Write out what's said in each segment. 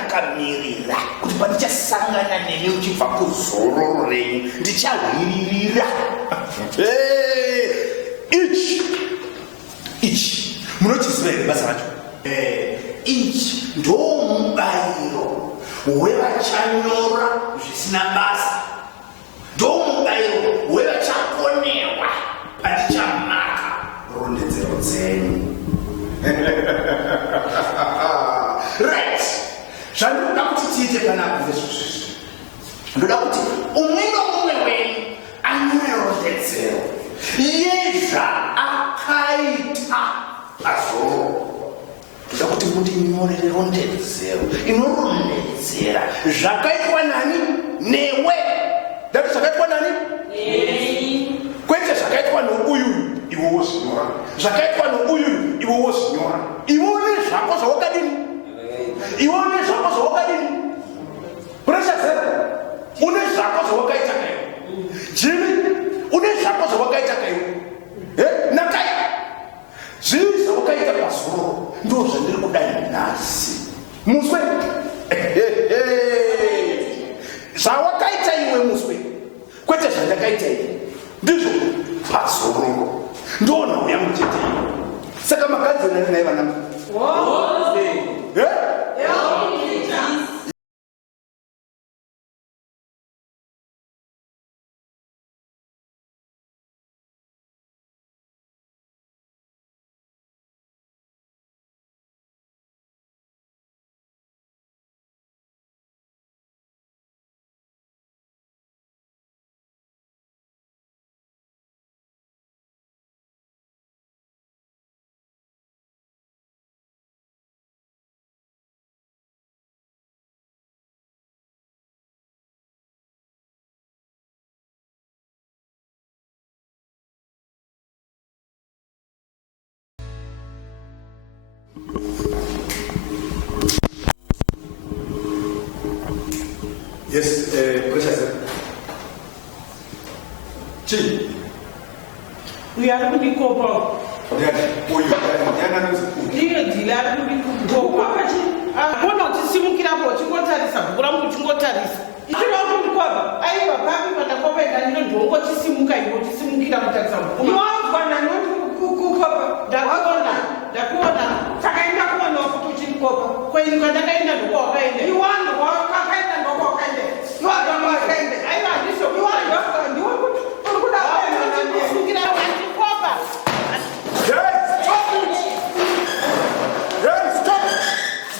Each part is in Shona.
ndakamirira kuti pandichasangana neni uchibva kuzororo renyu ndichahwirira. Ichi munochiziva here basa racho? Ichi ndomubayiro wevachanyora zvisina basa, ndomubayiro wevachakonewa pandichamaka rondedzero dzenyu. Right. Zvandoda kuti tiite panapa ndezvozvizvi. Ndoda kuti umwe nomumwe wenyu anyore rondedzero yezvaakaita paZororo. Ndoda kuti mundinyorere rondedzero inorondedzera zvakaitwa nani newe. Ndati zvakaitwa nani? Kwete zvakaitwa nouyu iwe wozvinyora, zvakaitwa nouyu iwe wozvinyora. Iwone zvako zvawakadini? Iwone zvako zvawakadini? Pressure zero. Une zvako zvawakaita kai? Jili, une zvako zvawakaita kai? Nakai? Zviri zvawakaita paZororo ndo zvandiri kudai nhasi. Muswe. Zvawakaita iwe muswe. Kwete zvandakaita iwe. Ndizvo paZororo. Ndo nhau yangu chete. Saka makadzana naye vana. Yes, precious. Chi. We are going to go back. Jili are going to go back. One of the Simukira, Chingotarisa, Buramu Chingotaris. If you want to cover, I have a copy of the cover and you don't what is Simuka, what is Simukira. You have one and want to cover the corner, Takanga one of Puchin Cover, when you got a kind of walk. You want to walk a kind of walk. You are the one kind of I want this. You are you want to put out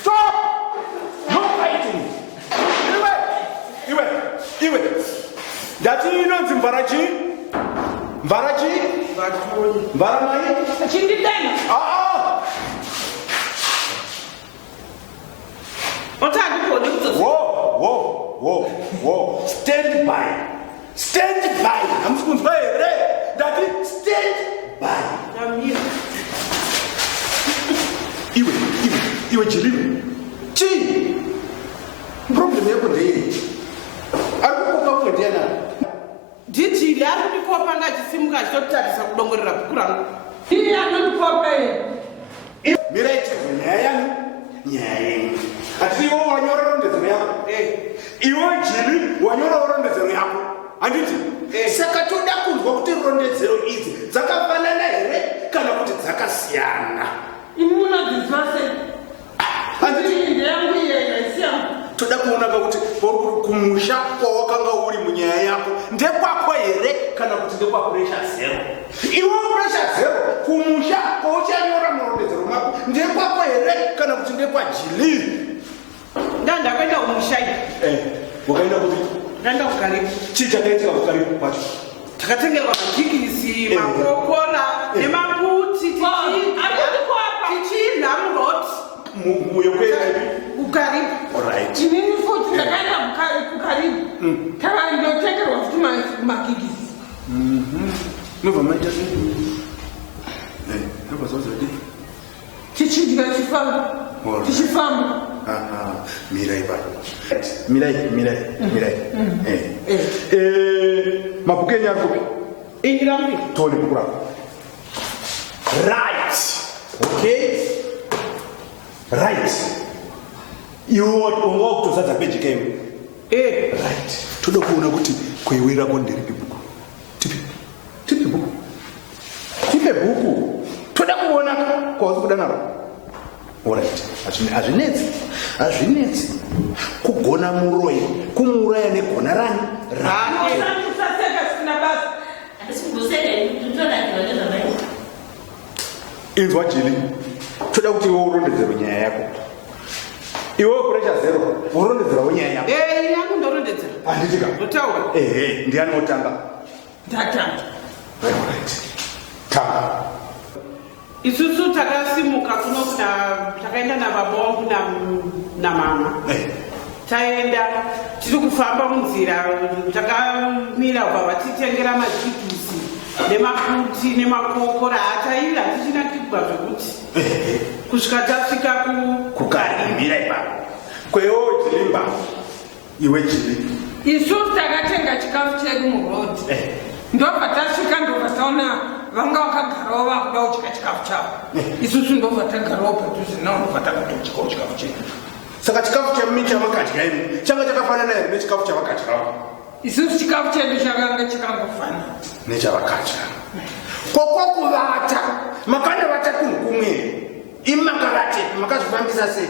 Stop! No fighting! Iwe! Dati inonzi Mvarachi? Mvaramai? Chindideni. What are you doing? Whoa. Stand by. I'm supposed to say, Daddy, stand by. Iwe Jilimba. Chi. Problem yako ndio. Akukoka kwendena. Jili ari kukopa ngachisimuka chotarisa kudongorera kukuranga. Iye anokopa Miraiti nyaya. Ati iwe wanyora rondedzero yako. Iwe Jili wanyora rondedzero yako. Anditi? Saka toda kunzwa kuti rondedzero idzi dzakafanana here kana kuti dzakasiyana. Imuna dzivase. Anditi yangu yeyasiya. Toda kuona kuti kumusha kwawakanga uri munyaya yako ndekwako here kana kuti ndekwa pressure zero. Iwe pressure zero kumusha kwauchanyora murondedzero mako ndekwako here kana kuti ndekwa Jili. Ndakaenda kumushayi. Wakaenda kuti? Ndanda kukaribu. Chichakaita kukaribu kwacho. Takatengerwa magigisi, makokora, nemaputi, tichidla muroti. Muyo kweli? Kukaribu. Alright. Inini futhi ndakaenda kukaribu. Kama ndotengerwa futhi magigisi. Nova maita sini. Nova zote ndi. Tichidla chifamba. Tichifamba. Mirai ba. Mirai. Mapukeni yako. Ingirambi. Toli kura. Right. Okay? Right. iwo ungokutozadza peji kaiwe. Right. Toda kuona kuti kweiwira konderipi buku. Tipe buku. Tipe buku. Toda kuona kwazi kuda naro. Alright. Azvinetsi. Kugona muroyi, kumuuraya negona rani. Inzwa Jili. Toda kuti iwe urondedzere nyaya yako. Iwe pressure zero, urondedzera nyaya yako. Yangu ndorondedzera. Handitika. Ndotaura. Ndiani otanga? Ndatanga. Right. Tanga. Isusu takasimuka kunokuda takaenda nababa wangu na mama. Taenda tiri kufamba munzira takamira baba titengera majikisi nemafuti nemakokora ataira tichina kigwa zvekuti kusvika tasvika kukarimira ipapo kwewo Jilimba iwe Jili isusu takatenga chikafu chedu murodhi ndobva tasvika ndobva taona vanga vakagarawo vakudawo chika chikafu chavo isusu ndobva tagarawo padhuze nao ndobva takatochikawo chikafu chedu. Saka chikafu chamimi chamakadya imi changa chakafanana here nechikafu chavakadyawo. Isusu chikafu chedu chakanga chakangofana nechavakadya. Kwokuvata makandovata kunhu kumwe imi makavate makazvifambisa sei?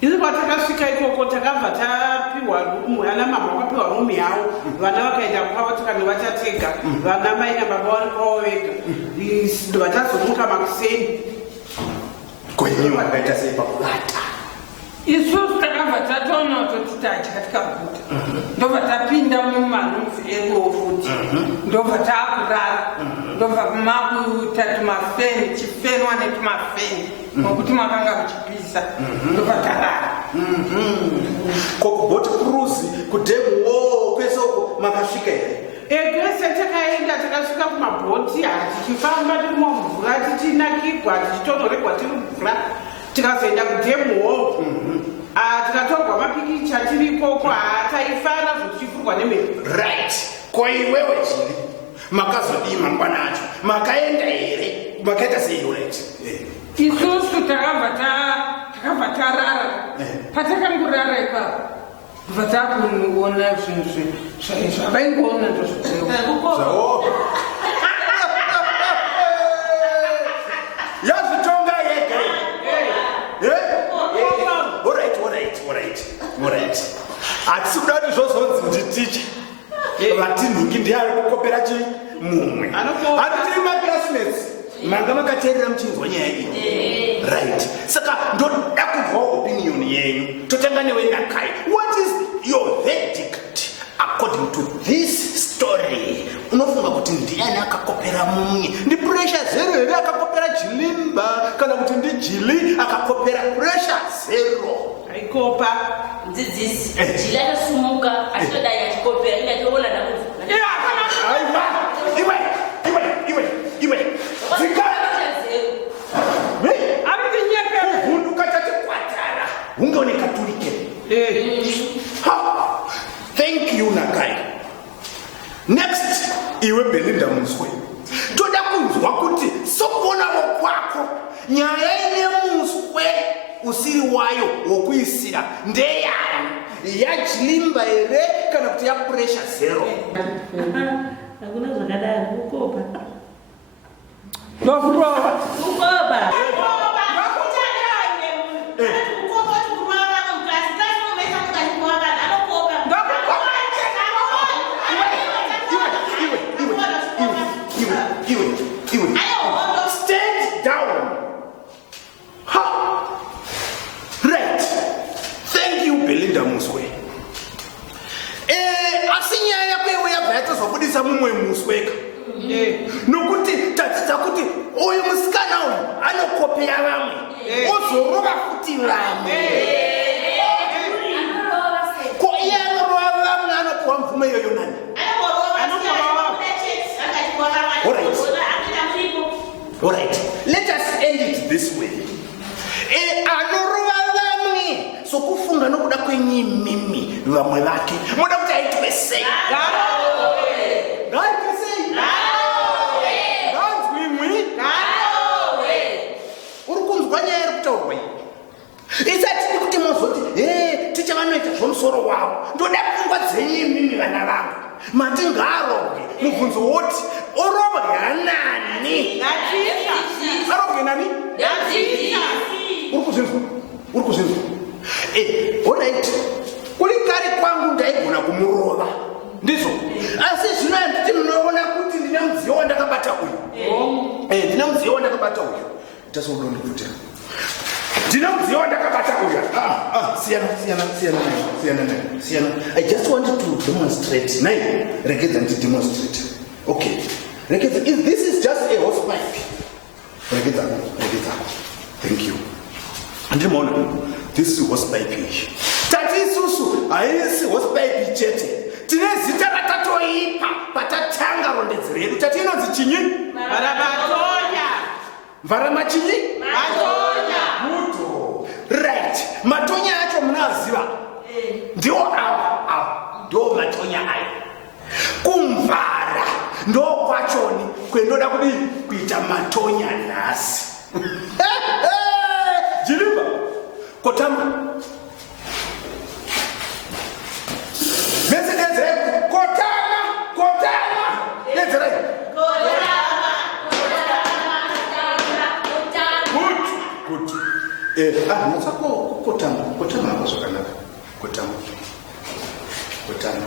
Isu patakasvika ikoko takabva tapiwa rumu ana mama vakapiwa rumu yavo vana vakaenda kwavo tikanga vachatega vana mai nababa vari kwavo vega ndobva tazomuka makuseni. Kwenyu makaita sei pakuvata? Isusu takabva tataona kuti tadya tikaguta ndobva tapinda mumarumzi eruo futi ndobva taakurara ndobva kumakuita tumafeni chifenwa netumafeni nokuti makanga kuchipisa ndobva tarara. Kokubhoti cruise kudhemu kwese uko makasvika here? Kwese takaenda takasvika kumabhoti tichifamba tiri mumvura tichinakirwa tichitotoregwa tiri mumvura tikazoenda kudhemu tikatorwa mapikicha tiri ikoko taifara zvotichifurwa nemhepo. Right. Koiwewe Jili makazodii mangwana acho makaenda here makaita sei? Right. Isusu takabva tarara patakangorara ipapo bva takuona zvinhu zvavaingoona ndozvozeo yazvitonga yega. Alright. Hatisi kuda kuti zvozonzi nditicha vatinhingi ndiari kukopera mumwe hatitiri maclassmates manga makateerera muchinzwa nyaya iyi. Right. Saka ndoda kunzwa opinion yenyu. Totanga newe Nakai. What is your verdict according to this story? Unofunga kuti ndiani akakopera mumwe? Ndi pressure zero here akakopera Jilimba kana kuti ndi Jili akakopera pressure zero? Aikopa dzidzisi Jili akasumuka achidai achikopera ingatoona nakufa. Iwe kuvhunduka tatikwatara ungaoneka turike. Thank you Nakai. Next iwe Belinda Muswe toda kunzwa kuti sokuonawo kwako nyaya ine muswe usiri wayo wokuisira ndeyani yaJilimba here kana kuti yapressure zero? Hakuna zvakadaro kukopa. ndokuroba Kukopa. Stand down. Right. Thank you Belinda Muswe. Asinya yako yewe yabva zokudisa mumwe musweka. Nokuti tatidza kuti uyu musikana uyu anokopera vamwe ozorova futi vamwe. Ko iye anorova vamwe anopiwa mvumo iyoyo nani? Alright. Let us end it this way. Anorova vamwe sokufunga nokuda kwenyimimi vamwe vake muda kuti aitwe sei? Uri kunzwa nyaya iri kutaurwa iyi isati kuti mozoti nezvomusoro wavo. Ndoda pfungwa dzenyu mimi vana vangu. Matingaroge mubvunzo woti orobwa nani? Arobwe nani? Uri kuzvinzwa? Alright. Kuri kare kwangu ndaigona kumurova. Ndizvo. Asi zvino handiti munoona kuti ndina mudziyo wandakabata uyu. Ndina mudziyo wandakabata uyu. Tasodonekutira. Ndina mudziyo wandakabata uyu. Siyana. I just wanted to demonstrate. Nai, regedza ndi demonstrate. Okay. Regedza, this is just a hose pipe. Regedza. Thank you. Andimona, this is hose pipe. Tati isusu, haisi hose pipe chete. Tine zita ratatoipa patatanga rondedzi redu. Tati inonzi chinyi? Mvaramachinyi? Muto. Right. Matonya acho munaziva. Ndiwo awa. Ndo matonya ayo. Kumvara. Ndo kwachoni kwendoda kudini kuita matonya nasi. Jilimba. Kotama. Kotama.